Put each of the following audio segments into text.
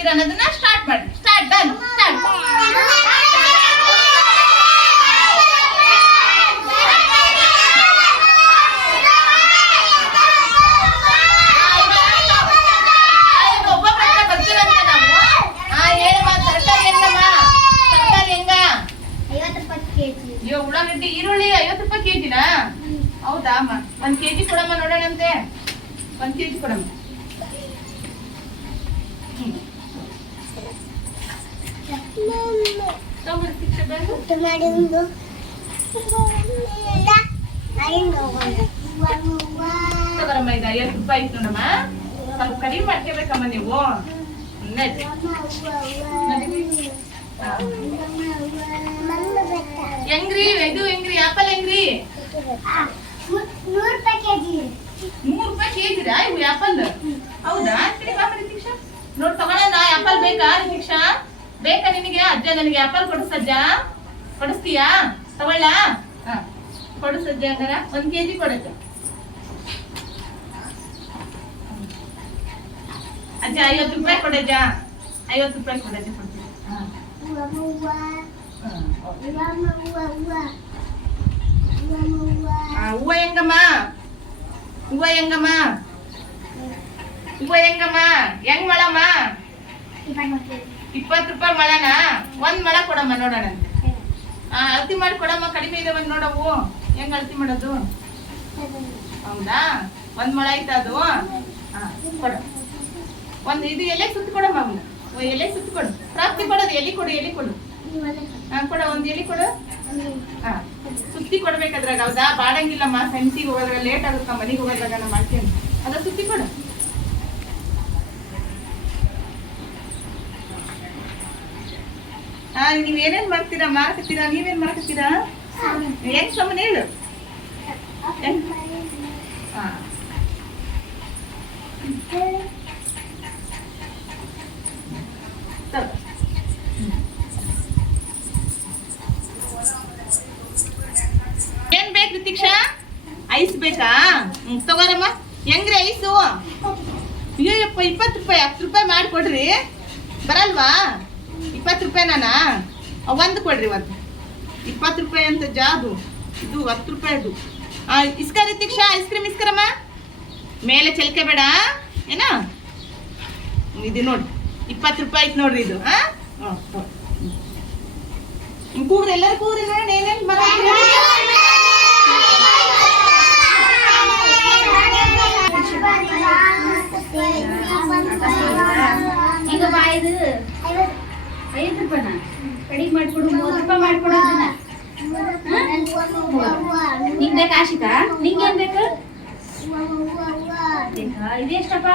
ಮಾಡ್ತೀರಾ ಅನ್ನೋದನ್ನ ಸ್ಟಾರ್ಟ್ ಮಾಡಿ. ಸ್ಟಾರ್ಟ್ ಡನ್ ಸ್ಟಾರ್ಟ್ ಅಯ್ಯೋ, ಉಳ್ಳಾಗಡ್ಡಿ ಈರುಳ್ಳಿ ಐವತ್ತು ರೂಪಾಯಿ ಕೆಜಿನಾ ಹೌದಾ, ಅಮ್ಮ? ಒಂದ್ ಕೆಜಿ ಕೊಡಮ್ಮ ನೋಡೋಣಂತೆ. ಒಂದ್ ಕೆಜಿ ಕೊಡಮ್ಮ. ಶಿಕ್ಷೆ ಮಾಡಿ ತಗೋರಮ್ಮ ಇದು ಐವತ್ತು ರೂಪಾಯಿ ನೋಡಮ್ಮ. ಸ್ವಲ್ಪ ಕಡಿಮೆ ಮಾಡ್ಕೋಬೇಕಮ್ಮ ನೀವು. ನಡಿ. ಹೆಂಗ್ರಿ? ಇದು ಹೆಂಗ್ರಿ? ಆಪಲ್ ಹೆಂಗ್ರಿ? ನೂರು ರೂಪಾಯಿ ಕೆಜಿರಾ ಇವು ಆಪಲ್? ಹೌದಾ? ಕಡೆ ದೀಕ್ಷಾ. ನೋಡ್ ಆಪಲ್ ಬೇಕಾ ದೀಕ್ಷಾ? ಬೇಕಾ ನಿನಗೆ? ಅಜ್ಜ ನನಗೆ ಆಪಲ್ ಕೊಡಿಸಜ್ಜ ಕೊಡಿಸ್ತೀಯಾ ತಗೊಳ್ಳ ಹಾ ಕೊಡಿಸಜ್ಜ ಹಂಗಾರ ಒಂದ್ ಕೆಜಿ ಕೊಡಜ್ಜ ಅಜ್ಜ ಐವತ್ತು ರೂಪಾಯಿ ಕೊಡಜ್ಜ ಐವತ್ತು ರೂಪಾಯಿ ಕೊಡಜ್ಜ ಕೊಡ್ತೀನಿ ಹಾ ಹಾ, ಓಕೆ. ಆ, ಹೂವ ಹೆಂಗಮ್ಮ ಹೂವ ಹೆಂಗಮ್ಮ ಹೂವ ಹೆಂಗಮ್ಮ ಹೆಂಗ್ ಮಳಮ್ಮ ಇಪ್ಪತ್ತು ರೂಪಾಯಿ ಮಳನ ಒಂದ್ ಮಳ ಕೊಡಮ್ಮ ನೋಡೋಣ ಆ ಅಳತಿ ಮಾಡಿ ಕೊಡಮ್ಮ, ಕಡಿಮೆ ಇದಾವ ನೋಡವು. ಹೆಂಗ್ ಅಳತಿ ಮಾಡೋದು? ಹೌದಾ? ಒಂದ್ ಮೊಳ ಐತ ಅದು? ಕೊಡು. ಒಂದ್ ಇದು ಎಲೆ ಸುತ್ತಿ ಕೊಡಮ್ಮ ಅವನ್ನ ಎಲೆ ಸುತ್ತಿ ಕೊಡು. ಪ್ರಾಪ್ತಿ ಕೊಡೋದು, ಎಲೆ ಕೊಡು ಎಲೆ ಕೊಡು. ಕೊಡ, ಒಂದ್ ಎಲೆ ಕೊಡು. ಹಾ, ಸುತ್ತಿ ಕೊಡ್ಬೇಕಾದ್ರಾಗ ಹೌದಾ? ಬಾಡಂಗಿಲ್ಲಮ್ಮ ಸಂತಿಗೆ ಹೋಗೋದ್ರಾಗ ಲೇಟ್ ಆಗುತ್ತ ಮನೆಗೆ ಹೋಗೋದ್ರಾಗ ನಾ ಮಾಡ್ತೀನಿ. ಅದ ಸುತ್ತಿ ಕೊಡು. ನೀವ್ ಏನೇನ್ ಮಾಡ್ತೀರಾ ಮಾರ್ಕತ್ತೀರಾ ನೀವೇನ್ ಮಾಡ್ಕತ್ತೀರಾ ಹೆಂಗ್ ಸುಮ್ಮನೆ ಹೇಳು ಹೆಂಗ್? ಹಾ ತಗೋ. ಏನ್ ಬೇಕು ರಿತೀಕ್ಷಾ ಐಸ್ ಬೇಕಾ ಹ್ಮ್ ತಗೋರಮ್ಮ ಹೆಂಗ್ರಿ ಐಸು ಅಯ್ಯಪ್ಪ ಇಪ್ಪತ್ತು ರೂಪಾಯಿ ಹತ್ತು ರೂಪಾಯಿ ಮಾಡಿಕೊಡ್ರಿ ಬರಲ್ವಾ ಇಪ್ಪತ್ತು ರೂಪಾಯಿನಾನಾ ಒಂದು ಕೊಡ್ರಿ ಒಂದು ಇಪ್ಪತ್ತು ರೂಪಾಯಿ ಅಂತ ಜಾದು. ಇದು ಹತ್ತು ರೂಪಾಯಿ ಅದು. ಆ, ಇಸ್ಕ ರಿತೀಕ್ಷಾ ಐಸ್ ಕ್ರೀಮ್ ಇಸ್ಕರಮ್ಮ? ಮೇಲೆ ಚಲ್ಕೆ ಬೇಡ ಏನ? ಇದು ನೋಡಿ. ಇಪ್ಪತ್ತು ರೂಪಾಯಿ ಐತೆ ನೋಡ್ರಿ ಇದು ಹಾಂ ಕೂಗ್ರಿ ಎಲ್ಲರೂ ಕೂಗ್ರಿ ನೋಡೋಣ ಏನೇನು ಇದು ಇದು ಐವತ್ತು ರೂಪಾಯಿನ ಕಡಿಮೆ ಮಾಡ್ಕೊಡು ಮೂವತ್ತು ರೂಪಾಯಿ ಮಾಡ್ಕೊಡು ಅದನ್ನ ನಿಂಗೆ ಬೇಕಾ ಆಶಿಕಾ ನಿಂಗೆ ಏನ್ ಬೇಕು ಬೇಕಾ ಇದೆಷ್ಟಪ್ಪ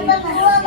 ಮೆಕ್ಕೆಜೋಳ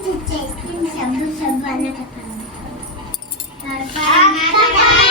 첫째, 둘째, 전부 전부 하나 갚아. 아빠, 아빠.